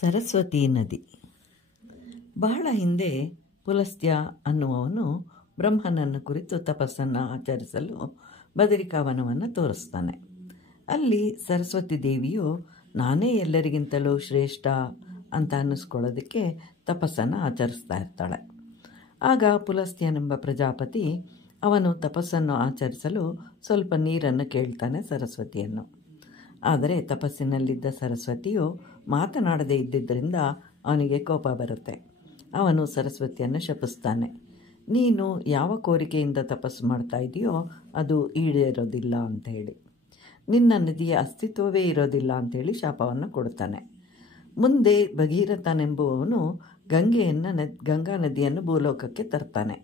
ಸರಸ್ವತಿ ನದಿ. ಬಹಳ ಹಿಂದೆ ಪುಲಸ್ತ್ಯ ಅನ್ನುವವನು ಬ್ರಹ್ಮನನ್ನು ಕುರಿತು ತಪಸ್ಸನ್ನು ಆಚರಿಸಲು ಬದರಿಕಾವನವನ್ನು ತೋರಿಸ್ತಾನೆ. ಅಲ್ಲಿ ಸರಸ್ವತಿ ದೇವಿಯು ನಾನೇ ಎಲ್ಲರಿಗಿಂತಲೂ ಶ್ರೇಷ್ಠ ಅಂತ ಅನ್ನಿಸ್ಕೊಳ್ಳೋದಕ್ಕೆ ತಪಸ್ಸನ್ನು ಆಚರಿಸ್ತಾ ಇರ್ತಾಳೆ. ಆಗ ಪುಲಸ್ತ್ಯನೆಂಬ ಪ್ರಜಾಪತಿ ಅವನು ತಪಸ್ಸನ್ನು ಆಚರಿಸಲು ಸ್ವಲ್ಪ ನೀರನ್ನು ಕೇಳ್ತಾನೆ ಸರಸ್ವತಿಯನ್ನು. ಆದರೆ ತಪಸ್ಸಿನಲ್ಲಿದ್ದ ಸರಸ್ವತಿಯು ಮಾತನಾಡದೇ ಇದ್ದಿದ್ದರಿಂದ ಅವನಿಗೆ ಕೋಪ ಬರುತ್ತೆ. ಅವನು ಸರಸ್ವತಿಯನ್ನು ಶಪಿಸ್ತಾನೆ. ನೀನು ಯಾವ ಕೋರಿಕೆಯಿಂದ ತಪಸ್ಸು ಮಾಡ್ತಾ ಇದೆಯೋ ಅದು ಈಡೇರೋದಿಲ್ಲ ಅಂತ ಹೇಳಿ, ನಿನ್ನ ನದಿಯ ಅಸ್ತಿತ್ವವೇ ಇರೋದಿಲ್ಲ ಅಂಥೇಳಿ ಶಾಪವನ್ನು ಕೊಡ್ತಾನೆ. ಮುಂದೆ ಭಗೀರಥನೆಂಬುವವನು ಗಂಗಾ ನದಿಯನ್ನು ಭೂಲೋಕಕ್ಕೆ ತರ್ತಾನೆ.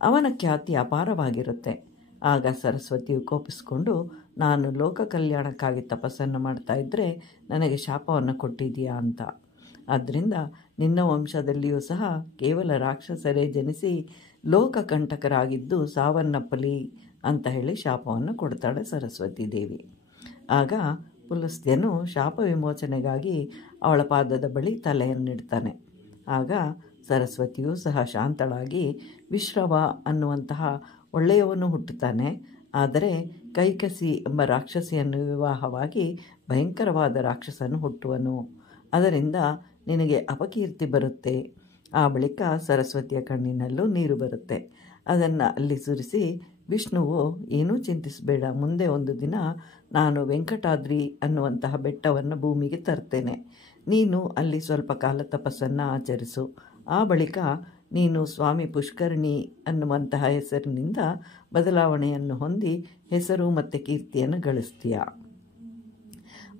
ಅವನ ಖ್ಯಾತಿ ಅಪಾರವಾಗಿರುತ್ತೆ. ಆಗ ಸರಸ್ವತಿಯು ಕೋಪಿಸ್ಕೊಂಡು, ನಾನು ಲೋಕ ಕಲ್ಯಾಣಕ್ಕಾಗಿ ತಪಸ್ಸನ್ನು ಮಾಡ್ತಾ ಇದ್ದರೆ ನನಗೆ ಶಾಪವನ್ನು ಕೊಟ್ಟಿದೆಯಾ ಅಂತ. ಆದ್ದರಿಂದ ನಿನ್ನ ವಂಶದಲ್ಲಿಯೂ ಸಹ ಕೇವಲ ರಾಕ್ಷಸರೇ ಜನಿಸಿ ಲೋಕಕಂಟಕರಾಗಿದ್ದು ಸಾವನ್ನಪ್ಪಲಿ ಅಂತ ಹೇಳಿ ಶಾಪವನ್ನು ಕೊಡ್ತಾಳೆ ಸರಸ್ವತಿ ದೇವಿ. ಆಗ ಪುಲಸ್ತ್ಯನು ಶಾಪ ವಿಮೋಚನೆಗಾಗಿ ಅವಳ ಪಾದದ ಬಳಿ ತಲೆಯನ್ನಿಡ್ತಾನೆ. ಆಗ ಸರಸ್ವತಿಯೂ ಸಹ ಶಾಂತಳಾಗಿ ವಿಶ್ರವ ಅನ್ನುವಂತಹ ಒಳ್ಳೆಯವನು ಹುಟ್ಟುತ್ತಾನೆ. ಆದರೆ ಕೈಕಸಿ ಎಂಬ ರಾಕ್ಷಸಿಯನ್ನು ವಿವಾಹವಾಗಿ ಭಯಂಕರವಾದ ರಾಕ್ಷಸನು ಹುಟ್ಟುವನು. ಅದರಿಂದ ನಿನಗೆ ಅಪಕೀರ್ತಿ ಬರುತ್ತೆ. ಆ ಬಳಿಕ ಸರಸ್ವತಿಯ ಕಣ್ಣಿನಲ್ಲೂ ನೀರು ಬರುತ್ತೆ. ಅದನ್ನು ಅಲ್ಲಿ ಸುರಿಸಿ ವಿಷ್ಣುವು ಏನೂ ಚಿಂತಿಸಬೇಡ, ಮುಂದೆ ಒಂದು ದಿನ ನಾನು ವೆಂಕಟಾದ್ರಿ ಅನ್ನುವಂತಹ ಬೆಟ್ಟವನ್ನು ಭೂಮಿಗೆ ತರ್ತೇನೆ. ನೀನು ಅಲ್ಲಿ ಸ್ವಲ್ಪ ಕಾಲ ತಪಸ್ಸನ್ನು ಆಚರಿಸು. ಆ ಬಳಿಕ ನೀನು ಸ್ವಾಮಿ ಪುಷ್ಕರಣಿ ಅನ್ನುವಂತಹ ಹೆಸರಿನಿಂದ ಬದಲಾವಣೆಯನ್ನು ಹೊಂದಿ ಹೆಸರು ಮತ್ತು ಕೀರ್ತಿಯನ್ನು ಗಳಿಸ್ತೀಯ.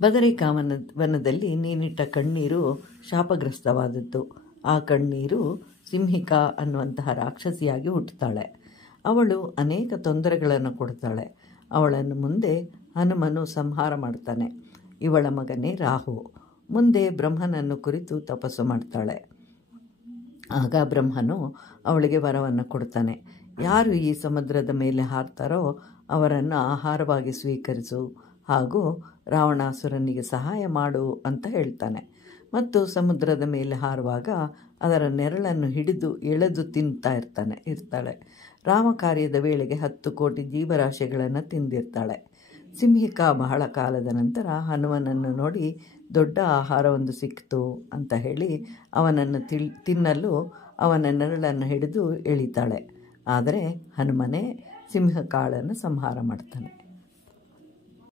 ಬದರಿಕಾವನದಲ್ಲಿ ನೀನಿಟ್ಟ ಕಣ್ಣೀರು ಶಾಪಗ್ರಸ್ತವಾದದ್ದು. ಆ ಕಣ್ಣೀರು ಸಿಂಹಿಕಾ ಅನ್ನುವಂತಹ ರಾಕ್ಷಸಿಯಾಗಿ ಹುಟ್ಟುತ್ತಾಳೆ. ಅವಳು ಅನೇಕ ತೊಂದರೆಗಳನ್ನು ಕೊಡ್ತಾಳೆ. ಅವಳನ್ನು ಮುಂದೆ ಹನುಮನು ಸಂಹಾರ ಮಾಡ್ತಾನೆ. ಇವಳ ಮಗನೇ ರಾಹು. ಮುಂದೆ ಬ್ರಹ್ಮನನ್ನು ಕುರಿತು ತಪಸ್ಸು ಮಾಡ್ತಾಳೆ. ಆಗ ಬ್ರಹ್ಮನು ಅವಳಿಗೆ ವರವನ್ನು ಕೊಡ್ತಾನೆ. ಯಾರು ಈ ಸಮುದ್ರದ ಮೇಲೆ ಹಾರ್ತಾರೋ ಅವರನ್ನು ಆಹಾರವಾಗಿ ಸ್ವೀಕರಿಸು, ಹಾಗೂ ರಾವಣಾಸುರನಿಗೆ ಸಹಾಯ ಮಾಡು ಅಂತ ಹೇಳ್ತಾನೆ. ಮತ್ತು ಸಮುದ್ರದ ಮೇಲೆ ಹಾರುವಾಗ ಅದರ ನೆರಳನ್ನು ಹಿಡಿದು ಎಳೆದು ಇರ್ತಾಳೆ. ರಾಮಕಾರ್ಯದ ವೇಳೆಗೆ 10 ಕೋಟಿ ಜೀವರಾಶಿಗಳನ್ನು ತಿಂದಿರ್ತಾಳೆ. ಸಿಂಹಿಕಾ ಬಹಳ ಕಾಲದ ನಂತರ ಹನುಮನನ್ನು ನೋಡಿ ದೊಡ್ಡ ಆಹಾರವೊಂದು ಸಿಕ್ತು ಅಂತ ಹೇಳಿ ಅವನನ್ನು ತಿನ್ನಲು ಅವನ ನೆರಳನ್ನು ಹಿಡಿದು ಎಳಿತಾಳೆ. ಆದರೆ ಹನುಮನೇ ಸಿಂಹಕಾಳನ್ನು ಸಂಹಾರ ಮಾಡ್ತಾನೆ.